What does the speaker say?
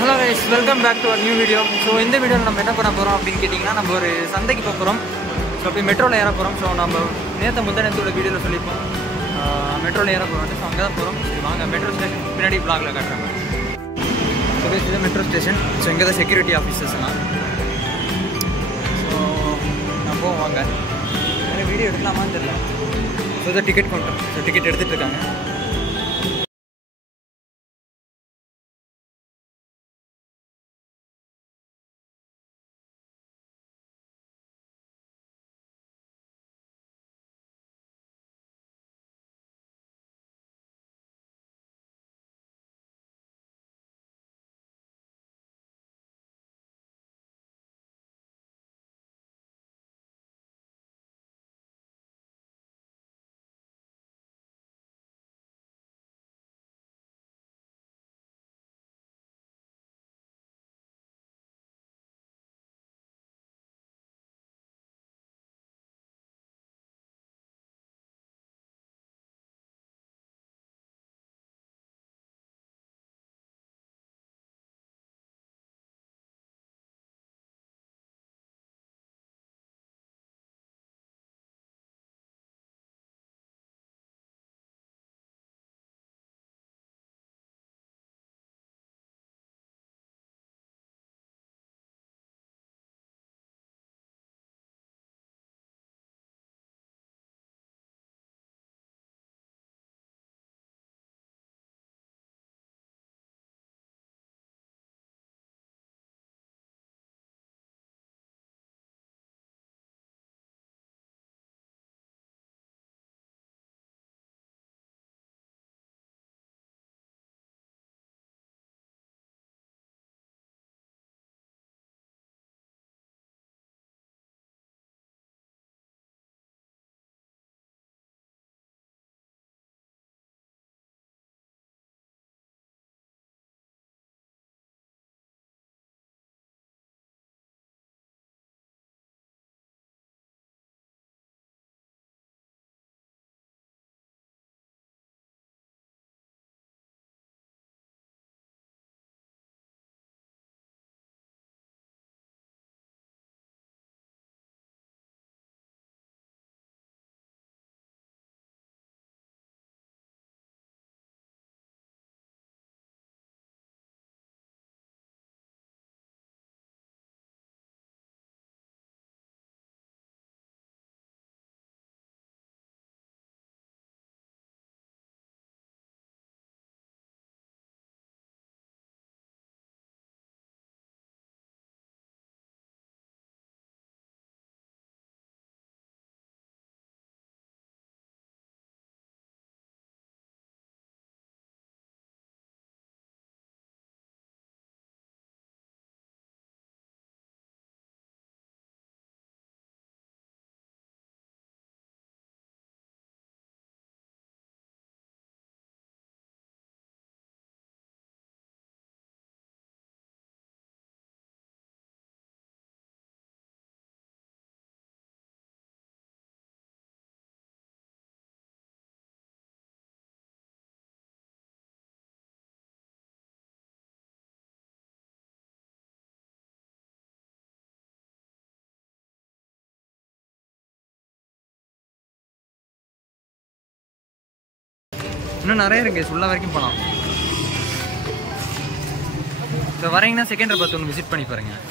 Hello guys, welcome back to our new video. So இந்த வீடியோவில் நம்ம என்ன பண்ண போகிறோம் அப்படின்னு கேட்டிங்கன்னா, நம்ம ஒரு சந்தைக்கு போக போகிறோம். ஸோ அப்படி மெட்ரோவில் ஏற போகிறோம். ஸோ நம்ம முந்தானத்தோட வீடியோவில் சொல்லிப்போம் மெட்ரோவில் ஏற போகிறோம். ஸோ அங்கே தான் போகிறோம். வாங்க மெட்ரோ ஸ்டேஷன் பின்னாடி பிளாகில் காட்டுறாங்க. ஸோ இது மெட்ரோ ஸ்டேஷன். ஸோ இங்கே தான் செக்யூரிட்டி ஆஃபீஸர்ஸ்லாம். ஸோ நான் போவோம் வாங்க. வேறு வீடியோ எடுக்கலாமான்னு தெரியல. ஸோ இதை டிக்கெட் கவுண்டர். ஸோ டிக்கெட் எடுத்துகிட்டு இருக்காங்க. இன்னும் நிறைய இருக்குது. உள்ள வரைக்கும் போகலாம். இப்போ வரீங்கன்னா செகண்ட் பார்த்து ஒன்று விசிட் பண்ணி பாருங்கள்.